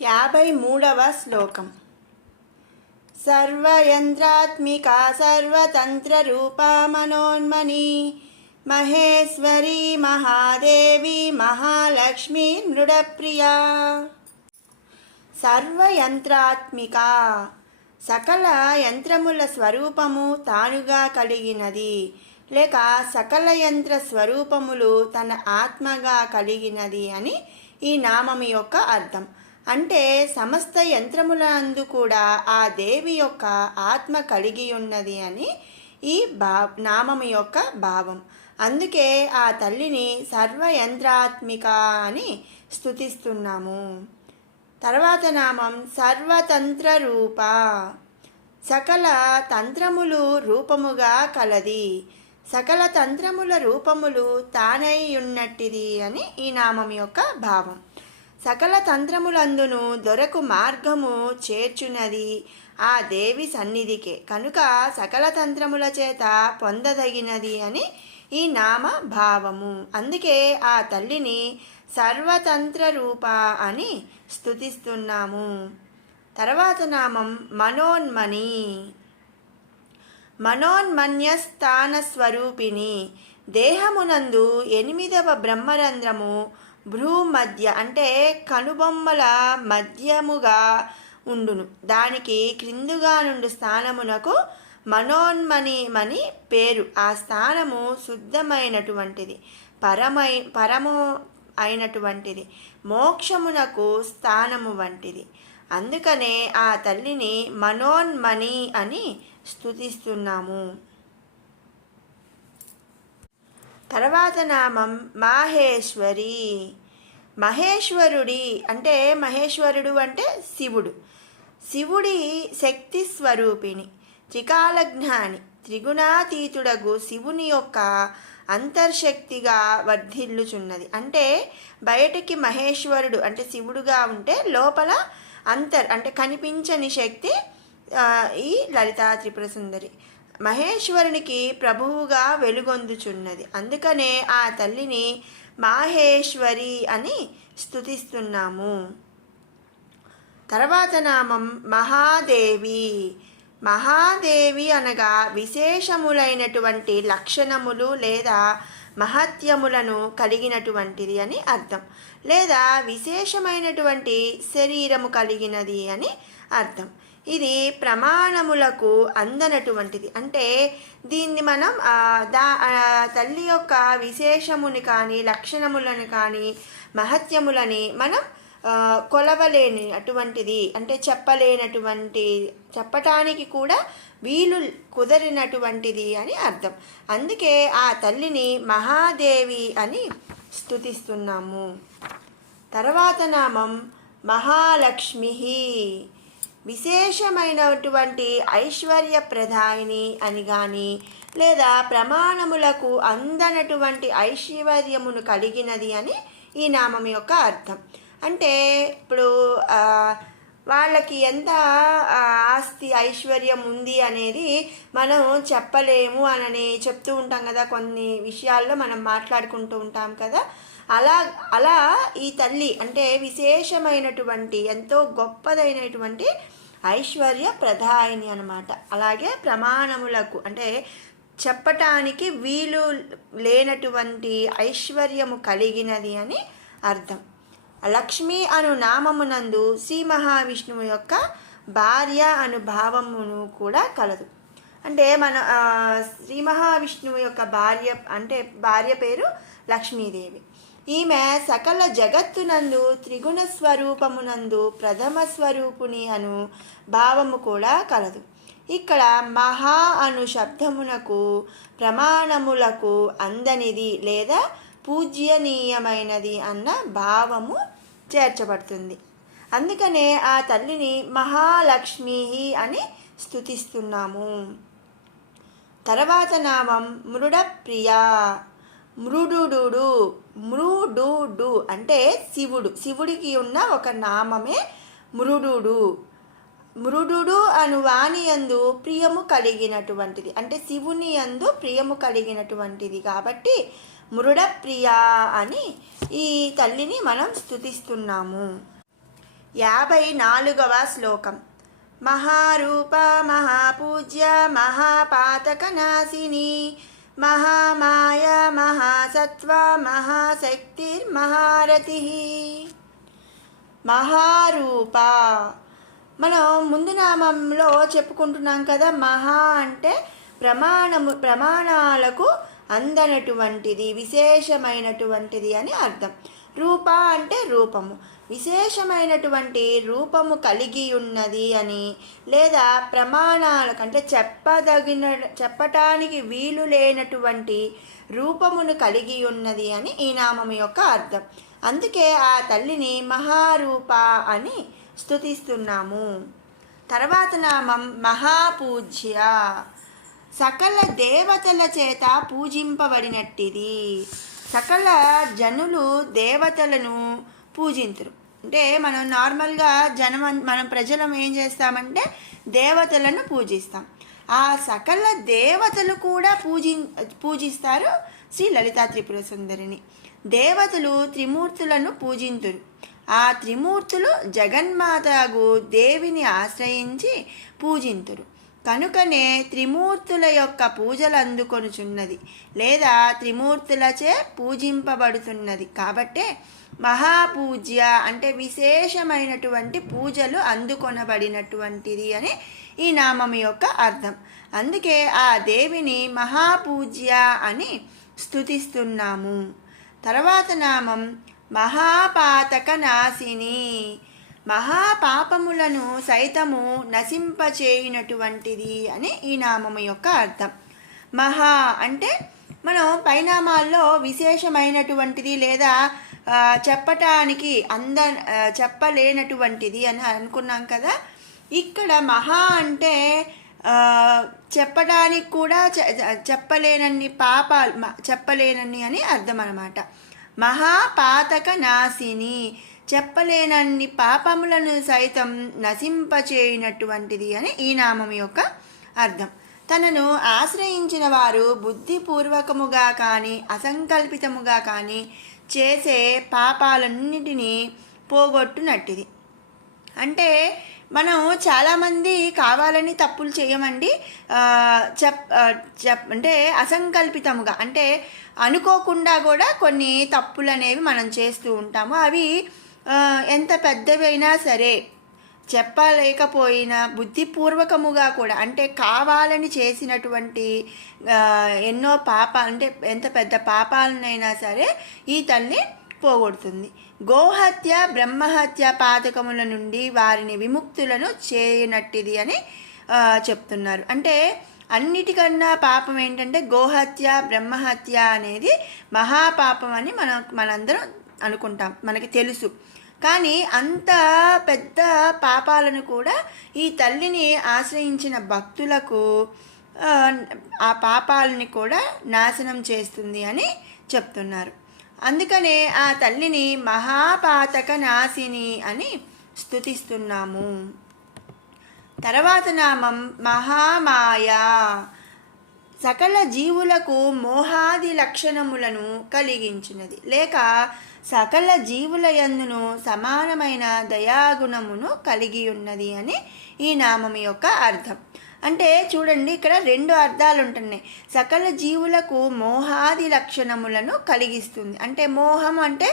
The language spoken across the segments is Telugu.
53వ శ్లోకం. సర్వయంత్రాత్మికా సర్వతంత్రరూపా మనోన్మని మహేశ్వరీ మహాదేవి మహాలక్ష్మీ మృడప్రియా. సర్వయంత్రాత్మిక, సకల యంత్రముల స్వరూపము తానుగా కలిగినది, లేక సకల యంత్ర స్వరూపములు తన ఆత్మగా కలిగినది అని ఈ నామము యొక్క అర్థం. అంటే సమస్త యంత్రములందు కూడా ఆ దేవి యొక్క ఆత్మ కలిగి ఉన్నది అని ఈ నామము యొక్క భావం. అందుకే ఆ తల్లిని సర్వయంత్రాత్మిక అని స్తుతిస్తున్నాము. తర్వాత నామం సర్వతంత్ర రూప, సకల తంత్రములు రూపముగా కలది, సకల తంత్రముల రూపములు తానై ఉన్నట్టిది అని ఈ నామం యొక్క భావం. సకల తంత్రములందును దొరకు మార్గము చేర్చున్నది ఆ దేవి సన్నిధికే, కనుక సకల తంత్రముల చేత పొందదగినది అని ఈ నామ భావము. అందుకే ఆ తల్లిని సర్వతంత్ర రూప అని స్తుతిస్తున్నాము. తర్వాత నామం మనోన్మని, మనోన్మన్యస్థాన స్వరూపిణి. దేహమునందు 8వ బ్రహ్మరంధ్రము భ్రూమధ్య అంటే కనుబొమ్మల మధ్యముగా ఉండును. దానికి క్రిందుగా నుండి స్థానమునకు మనోన్మని పేరు. ఆ స్థానము శుద్ధమైనటువంటిది, పరము అయినటువంటిది, మోక్షమునకు స్థానము వంటిది. అందుకనే ఆ తల్లిని మనోన్మని అని స్తుతిస్తున్నాము. తర్వాత నామం మాహేశ్వరి. మహేశ్వరుడి అంటే మహేశ్వరుడు అంటే శివుడు. శివుడి శక్తి స్వరూపిణి, త్రికాలజ్ఞాని, త్రిగుణాతీతుడగు శివుని యొక్క అంతర్శక్తిగా వర్ధిల్లుచున్నది. అంటే బయటికి మహేశ్వరుడు అంటే శివుడుగా ఉంటే లోపల అంటే కనిపించని శక్తి ఈ లలితా త్రిపుర సుందరి. మహేశ్వరునికి ప్రభువుగా వెలుగొందుచున్నది. అందుకనే ఆ తల్లిని మాహేశ్వరి అని స్తుతిస్తున్నాము. తర్వాత నామం మహాదేవి. మహాదేవి అనగా విశేషములైనటువంటి లక్షణములు లేదా మహత్యములను కలిగినటువంటిది అని అర్థం, లేదా విశేషమైనటువంటి శరీరము కలిగినది అని అర్థం. ఇది ప్రమాణములకు అందనటువంటిది. అంటే దీన్ని మనం తల్లి యొక్క విశేషముని కానీ లక్షణములను కానీ మహత్యములని మనం కొలవలేని అటువంటిది, అంటే చెప్పటానికి కూడా వీలు కుదరినటువంటిది అని అర్థం. అందుకే ఆ తల్లిని మహాదేవి అని స్తుతిస్తున్నాము. తర్వాత నామం మహాలక్ష్మి. విశేషమైనటువంటి ఐశ్వర్య ప్రదాయిని అని కానీ, లేదా ప్రమాణములకు అందనటువంటి ఐశ్వర్యమును కలిగినది అని ఈ నామం యొక్క అర్థం. అంటే ఇప్పుడు వాళ్ళకి ఎంత ఆస్తి ఐశ్వర్యం ఉంది అనేది మనం చెప్పలేము అని చెప్తూ ఉంటాం కదా, కొన్ని విషయాల్లో మనం మాట్లాడుకుంటూ ఉంటాం కదా. అలా ఈ తల్లి అంటే విశేషమైనటువంటి ఎంతో గొప్పదైనటువంటి ఐశ్వర్య ప్రదాయిని అన్నమాట. అలాగే ప్రమాణములకు అంటే చెప్పటానికి వీలు లేనటువంటి ఐశ్వర్యము కలిగినది అని అర్థం. లక్ష్మి అను నామమునందు శ్రీ మహావిష్ణువు యొక్క భార్య అను భావమును కూడా కలదు. అంటే మన శ్రీ మహావిష్ణువు యొక్క భార్య పేరు లక్ష్మీదేవి. ఈమె సకల జగత్తునందు త్రిగుణ స్వరూపమునందు ప్రథమ స్వరూపుని అను భావము కూడా కలదు. ఇక్కడ మహా అను శబ్దమునకు ప్రమాణములకు అందనిది లేదా పూజ్యనీయమైనది అన్న భావము చేర్చబడుతుంది. అందుకనే ఆ తల్లిని మహాలక్ష్మి అని స్తుతిస్తున్నాము. తర్వాత నామం మృడప్రియా. మృడు అంటే శివుడికి ఉన్న ఒక నామమే మృడు. మృడు అను వాణి యందు ప్రియము కలిగినటువంటిది, అంటే శివుని యందు ప్రియము కలిగినటువంటిది కాబట్టి మృడప్రియ అని ఈ తల్లిని మనం స్తుతిస్తున్నాము. 54వ శ్లోకం. మహారూప మహాపూజ్య మహాపాతకనాశిని మహామాయ మహాసత్వ మహాశక్తిర్మహారతి. మహారూప మనం ముందు నామంలో చెప్పుకుంటున్నాం కదా, మహా అంటే ప్రమాణాలకు అందనటువంటిది, విశేషమైనటువంటిది అని అర్థం. రూప అంటే రూపము, విశేషమైనటువంటి రూపము కలిగి ఉన్నది అని, లేదా ప్రమాణాలకు అంటే చెప్పటానికి వీలు లేనటువంటి రూపమును కలిగి ఉన్నది అని ఈ నామం యొక్క అర్థం. అందుకే ఆ తల్లిని మహారూప అని స్తుతిస్తున్నాము. తర్వాత నామం మహాపూజ్య, సకల దేవతల చేత పూజింపబడినట్టిది. సకల జనులు దేవతలను పూజించరు. అంటే మనం నార్మల్గా మనం ప్రజలం ఏం చేస్తామంటే దేవతలను పూజిస్తాం. ఆ సకల దేవతలు కూడా పూజిస్తారు శ్రీ లలితా త్రిపుర సుందరిని. దేవతలు త్రిమూర్తులను పూజింతురు. ఆ త్రిమూర్తులు జగన్మాతగు దేవిని ఆశ్రయించి పూజింతురు. కనుకనే త్రిమూర్తుల యొక్క పూజలు అందుకొనుచున్నది, లేదా త్రిమూర్తులచే పూజింపబడుతున్నది. కాబట్టే మహాపూజ్య అంటే విశేషమైనటువంటి పూజలు అందుకొనబడినటువంటిది అని ఈ నామం యొక్క అర్థం. అందుకే ఆ దేవిని మహాపూజ్య అని స్తుతిస్తున్నాము. తర్వాత నామం మహాపాతక నాశిని, మహాపాపములను సైతము నశింపచేయునటువంటిది అని ఈ నామము యొక్క అర్థం. మహా అంటే మనం పైనామాల్లో విశేషమైనటువంటిది లేదా చెప్పటానికి చెప్పలేనటువంటిది అని అనుకున్నాం కదా. ఇక్కడ మహా అంటే చెప్పడానికి కూడా చెప్పలేనన్ని చెప్పలేనన్ని అని అర్థం అన్నమాట. మహాపాతక నాశిని, చెప్పలేనన్ని పాపములను సైతం నశింపచేయునటువంటిది అని ఈ నామం యొక్క అర్థం. తనను ఆశ్రయించిన వారు బుద్ధిపూర్వకముగా కానీ అసంకల్పితముగా కానీ చేసే పాపాలన్నిటినీ పోగొట్టునట్టిది. అంటే మనం చాలామంది కావాలని తప్పులు చేయమండి, అంటే అసంకల్పితముగా అంటే అనుకోకుండా కూడా కొన్ని తప్పులు అనేవి మనం చేస్తూ ఉంటాము. అవి ఎంత పెద్దవైనా సరే చెప్పలేకపోయినా బుద్ధిపూర్వకముగా కూడా అంటే కావాలని చేసినటువంటి ఎన్నో అంటే ఎంత పెద్ద పాపాలనైనా సరే ఈ తల్లి పోగొడుతుంది. గోహత్య బ్రహ్మహత్య పాతకముల నుండి వారిని విముక్తులను చేయనట్టిది అని చెప్తున్నారు. అంటే అన్నిటికన్నా పాపం ఏంటంటే గోహత్య బ్రహ్మహత్య అనేది మహాపాపం అని మనందరం అనుకుంటాం, మనకి తెలుసు. కానీ అంత పెద్ద పాపాలను కూడా ఈ తల్లిని ఆశ్రయించిన భక్తులకు ఆ పాపాలని కూడా నాశనం చేస్తుంది అని చెప్తున్నారు. అందుకనే ఆ తల్లిని మహాపాతక నాశిని అని స్తుతిస్తున్నాము. తర్వాత నామం మహామాయ, సకల జీవులకు మోహాది లక్షణములను కలిగించినది, లేక సకల జీవుల యందును సమానమైన దయాగుణమును కలిగి ఉన్నది అని ఈ నామం యొక్క అర్థం. అంటే చూడండి, ఇక్కడ రెండు అర్థాలు ఉంటున్నాయి. సకల జీవులకు మోహాది లక్షణములను కలిగిస్తుంది. అంటే మోహం అంటే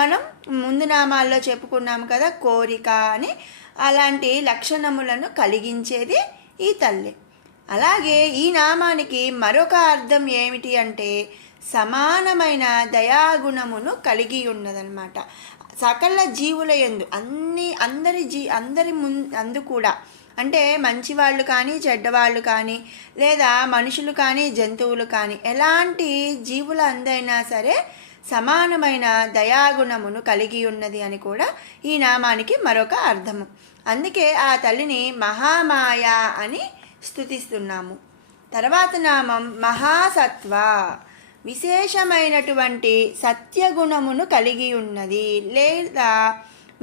మనం ముందు నామాల్లో చెప్పుకున్నాము కదా, కోరిక అని. అలాంటి లక్షణములను కలిగించేది ఈ తల్లి. అలాగే ఈ నామానికి మరొక అర్థం ఏమిటి అంటే సమానమైన దయాగుణమును కలిగి ఉన్నదన్నమాట. సకల జీవుల యందు అందరి అందు కూడా అంటే మంచివాళ్ళు కానీ చెడ్డవాళ్ళు కానీ లేదా మనుషులు కానీ జంతువులు కానీ ఎలాంటి జీవుల అందైనా సరే సమానమైన దయాగుణమును కలిగి ఉన్నది అని కూడా ఈ నామానికి మరొక అర్థము. అందుకే ఆ తల్లిని మహామాయ అని స్తుతిస్తున్నాము. తర్వాత నామం మహాసత్వ, విశేషమైనటువంటి సత్యగుణమును కలిగి ఉన్నది లేదా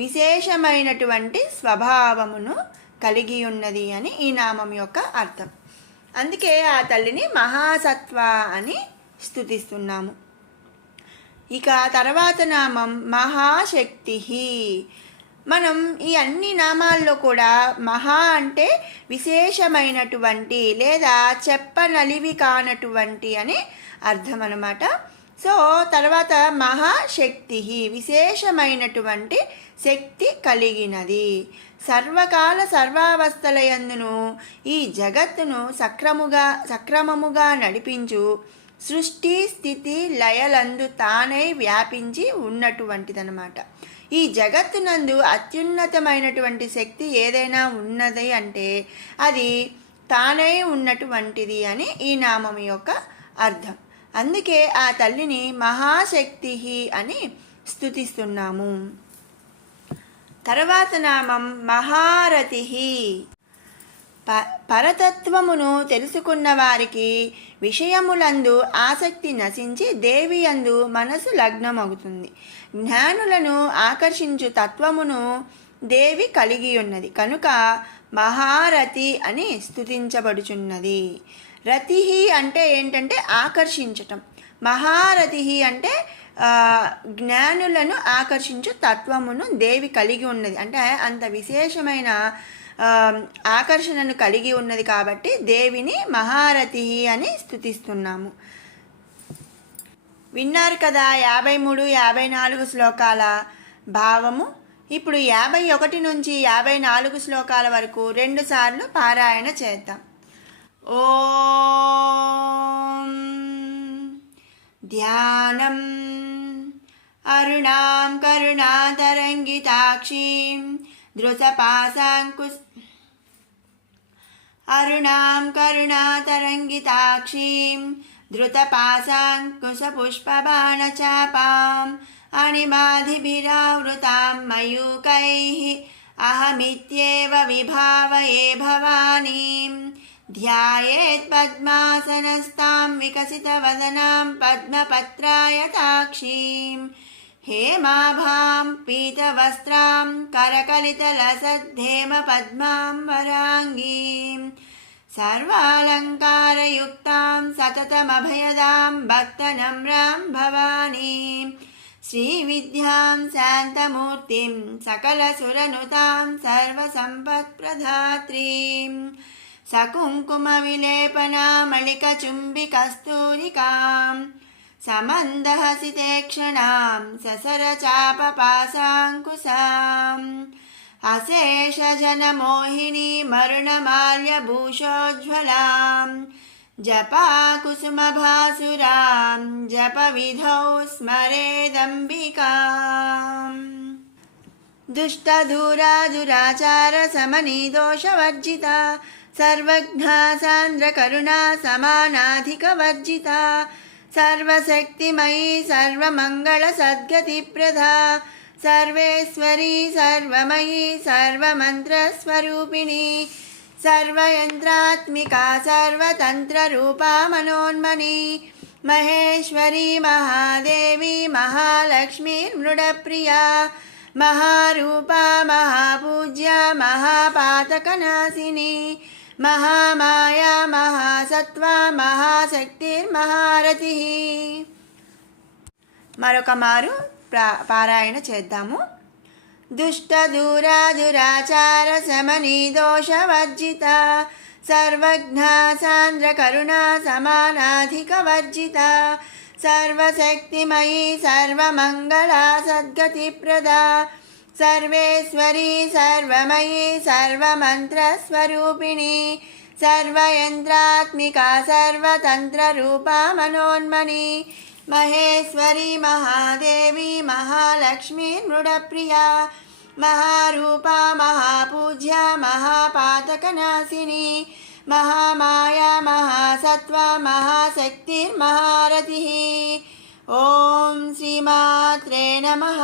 విశేషమైనటువంటి స్వభావమును కలిగి ఉన్నది అని ఈ నామం యొక్క అర్థం. అందుకే ఆ తల్లిని మహాసత్వ అని స్తుతిస్తున్నాము. ఇక తర్వాత నామం మహాశక్తి, మనం ఈ అన్ని నామాల్లో కూడా మహా అంటే విశేషమైనటువంటి లేదా చెప్పనలివి కానటువంటి అని అర్థం అన్నమాట. సో తర్వాత మహాశక్తి విశేషమైనటువంటి శక్తి కలిగినది. సర్వకాల సర్వావస్థలయందును ఈ జగత్తును సక్రమముగా నడిపించు సృష్టి స్థితి లయలందు తానై వ్యాపించి ఉన్నటువంటిదన్నమాట. ఈ జగత్తునందు అత్యున్నతమైనటువంటి శక్తి ఏదైనా ఉన్నది అంటే అది తానై ఉన్నటువంటిది అని ఈ నామం యొక్క అర్థం. అందుకే ఆ తల్లిని మహాశక్తి అని స్తుతిస్తున్నాము. తర్వాత నామం మహారథి. పరతత్వమును తెలుసుకున్న వారికి విషయములందు ఆసక్తి నశించి దేవి యందు మనసు లగ్నమవుతుంది. జ్ఞానులను ఆకర్షించు తత్వమును దేవి కలిగి ఉన్నది కనుక మహారథి అని స్తుతించబడుచున్నది. రతి అంటే ఏంటంటే ఆకర్షించటం, మహారథి అంటే జ్ఞానులను ఆకర్షించు తత్వమును దేవి కలిగి ఉన్నది. అంటే అంత విశేషమైన ఆకర్షణను కలిగి ఉన్నది కాబట్టి దేవిని మహారథి అని స్తుతిస్తున్నాము. విన్నారు కదా 53, 54 శ్లోకాల భావము. ఇప్పుడు 51 నుంచి 54 శ్లోకాల వరకు 2 సార్లు పారాయణ చేద్దాం. ఓం ధ్యానం అరుణాం కరుణాతరంగితాక్షీం ధృతపాశాంకుశపుష్పబాణచాపాం అణిమాధిభిరావృతాం మయూకైః అహమిత్యేవ విభావయే భవానీం ధ్యాయేత్ పద్మాసనస్తాం వికసితవదనాం పద్మపత్రాయతాక్షీం హేమాభాం పీతవస్త్రాం కరకలితలసద్ధేమ పద్మాం వరాంగీం సర్వాలంకారయుక్తాం సతతమభయదాం భక్తనమ్రాం భవానీం శ్రీవిద్యాం శాంతమూర్తిం సకలసురనుతాం సర్వసంపత్ప్రదాత్రీం సకుంకుమవిలేపనామళికచుంబికస్తూరికాం సమందహసితేక్షణాం ససరచాపపాశాంకుశాం అశేషజనమోహినీ మరుణమాల్యభూషోజ్వలాం జపాకుసుమభాసురాం జపవిధౌ స్మరేదంబికాం దుష్టదూరాదురాచారశమనీదోషవర్జిత సర్వజ్ఞాసాంద్రకరుణా సమానాధికవర్జిత సర్వశక్తిమయీ సర్వమంగళసద్గతిప్రదా సర్వేశ్వరీ సర్వమయీ సర్వమంత్రస్వరూపిణి సర్వయంత్రాత్మికా సర్వతంత్రరూపా మనోన్మణి మహేశ్వరీ మహాదేవి మహాలక్ష్మీర్మృడప్రియా మహారూపా మహాపూజ్యా మహాపాతకనాశిని మహామాయా మహాసత్వా మహాశక్తిర్మహారథి. మరొక మారు పారాయణ చేద్దాము. దుష్టదూరాదురాచార శమనీదోషవర్జిత సర్వజ్ఞాసాంద్రకరుణా సమానాధికవర్జిత సర్వశక్తిమయీ సర్వమంగళా సద్గతిప్రదా సర్వేశ్వరీ సర్వమయీ సర్వమంత్రస్వరూపిణి సర్వయంత్రాత్మికా సర్వతంత్రరూపా మనోన్మణి మహేశ్వరీ మహాదేవి మహాలక్ష్మీర్మృడప్రియా మహారూపా మహాపూజ్యా మహాపాతకనాశిని మహామాయా మహాసత్వా మహాశక్తిర్మహారథి. ఓం శ్రీమాత్రే నమః.